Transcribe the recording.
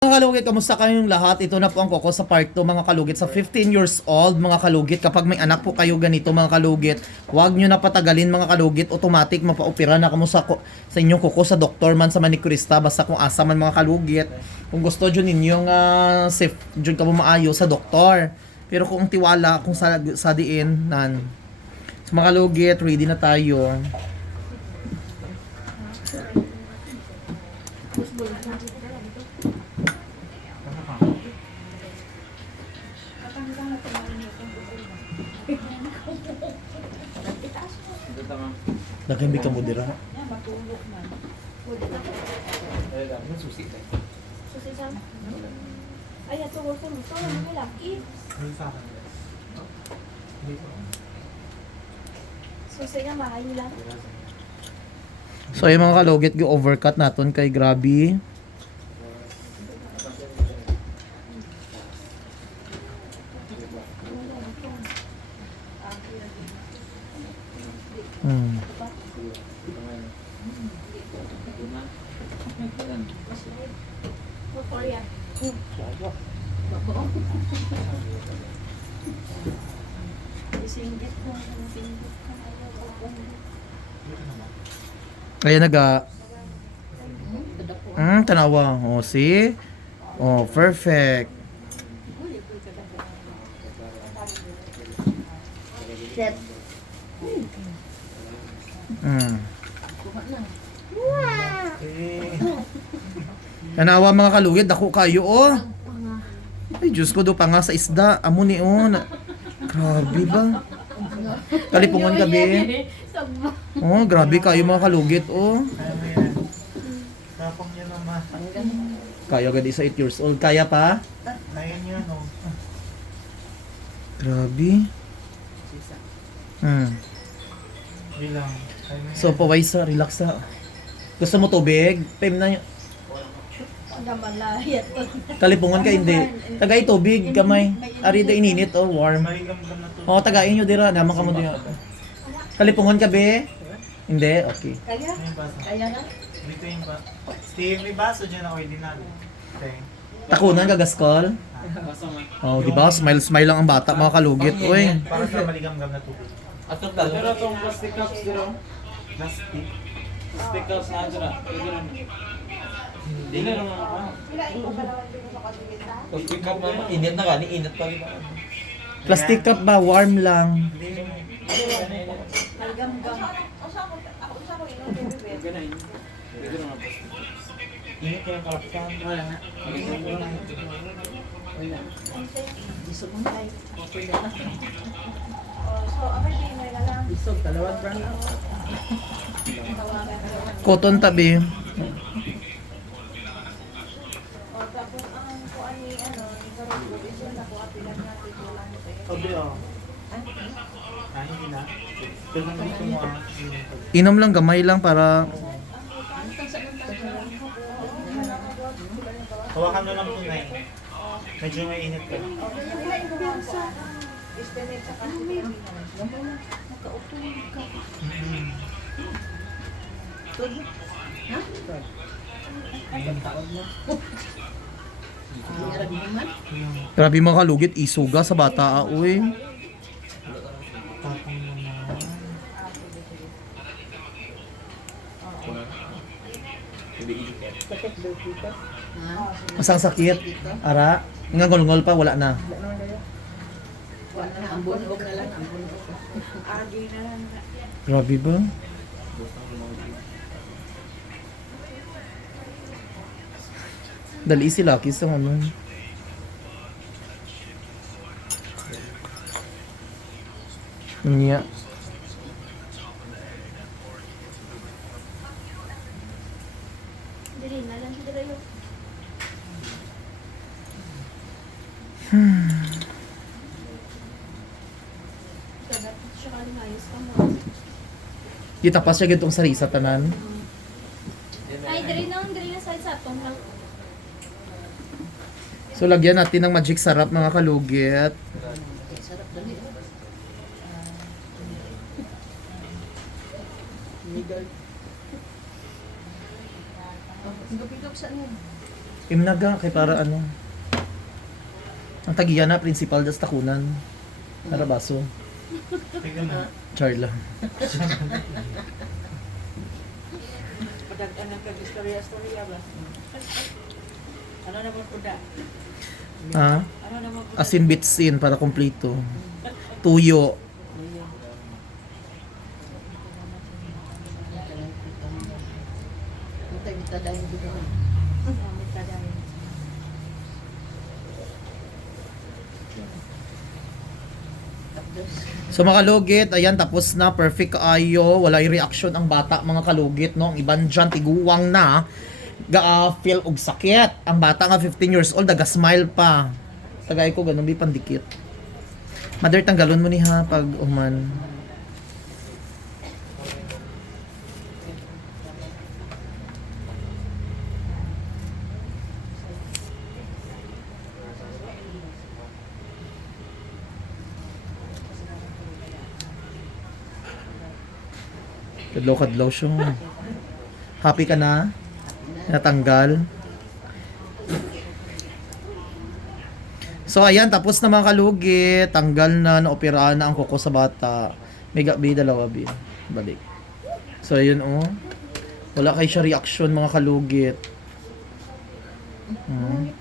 Mga kalugit, kamusta kayong lahat? Ito na po ang Koko sa part 2 mga kalugit. Sa 15 years old mga kalugit, kapag may anak po kayo ganito mga kalugit, huwag nyo na patagalin mga kalugit, automatic mapaopera na kamo sa inyong kuko sa doktor man sa manikurista, basta kung asa man mga kalugit. Kung gusto dyan ninyong safe dyan ka mo maayo sa doktor. Pero kung tiwala, kung sa diin, nan. So, mga kalugit, ready na tayo. Lagyan ka mo dira. Susi sam. Ay, ato ko mo to, may laki. Susi nga mahay lang. So yung mga kalugit, go-overcut naton kay grabe. Korea. Isinggit mo, singgit ka Ayan tanawa. Oh, see? Oh, perfect. Set. Tanawa mga kalugit, dako kayo oh. Ay, Diyos ko, do pa nga sa isda. Amo ni oh. Grabe ba? Kalipungan gabi. Oh, grabe kayo mga kalugit oh. Tapang niya naman. Kaya agad isa 8 years old. Kaya pa? Kaya niya, no? Grabe. Bilang. So, pawaysa, relax ha. Gusto mo tubig? Time na yun. Namalayat. Kalipungan ka, hindi. Tagay tubig, kamay. Ari da ininit, oh, warm. Maligam-gam na to. Oh, tagayin nyo dira. Naman ka mo dira. Kalipungan ka, be? Hindi? Okay. Kaya? May baso. Kaya na? Dito yung ba? Steve, may baso dyan ako, hindi na. Okay. Takunan ka, gaskol? Oh, di ba? Smile lang ang bata, mga kalugit. Uy. Para sa maligam-gam na tubig. Ato tal. Pero itong plastic cups dito. Plastic. Plastic cups na dito. Dili naman ako. Plastic cup naman. Init na gani. Init pa rin. Plastic cup ba? Warm lang. Hindi. Malgam-gam. Ganun. Dito naman plastic cups. Init yung kalapsan. Wala na. Isog mo tayo. Okay na. So, ako din may lang. Isog, dalawang brand lang. Cotton tabi. O, tapos ang kuan ni, ni Karogo, iso na po, apilan natin yung lang ito. Sabi, oh. Ah, hindi na. Pero kung gusto mo, Inom lang, gamay lang para... hawakan mo lang po na eh. Medyo may init ka. Estimate sa kasi. Nakautuloy ka. Grabe mga kalugit, isuga sa bata, uy. Tapang mo na. Masang sakit. Ara. Nga ngol-ngol pa, wala na. Agi na lang. Grabe ba? Dali si Lucky sa ano. Niya. Dili na lang siya dala yung. Dapat siya kalimayos ka mo. Kita pa siya gitong sarisa tanan. Ay, dali na sa atong lang. So lagyan natin ng magic sarap mga kalugit. Sarap dali. Migal. Pigap-pigap sa niya. Imnaga kay para ano. Ang tagiya na principal das takunan. Para baso. Tingnan mo. Charla. Padagkan ng kag-istorya-istorya ba? Ano naman po da? Ha? Ano naman po? Asin bitsin para kumpleto. Tuyo. Mitay-mitadayin dito. Mitadayin. Tapos, So mga kalugit, ayan, tapos na, perfect ayo, wala yung reaction ang bata, mga kalugit, no? Ang iban dyan, tiguwang na, feel og sakit. Ang bata nga 15 years old, naga-smile pa. Tagay ko, ganun, di pandikit. Mother, tanggalon mo ni ha, pag uman. Kadlaw-kadlaw siya. Happy ka na? Natanggal? So ayan, tapos na mga kalugit. Tanggal na, naoperahan na ang kuko sa bata. May gabi, dalawa bi. Balik. So ayun oh. Wala kay siya reaction mga kalugit. Hmm.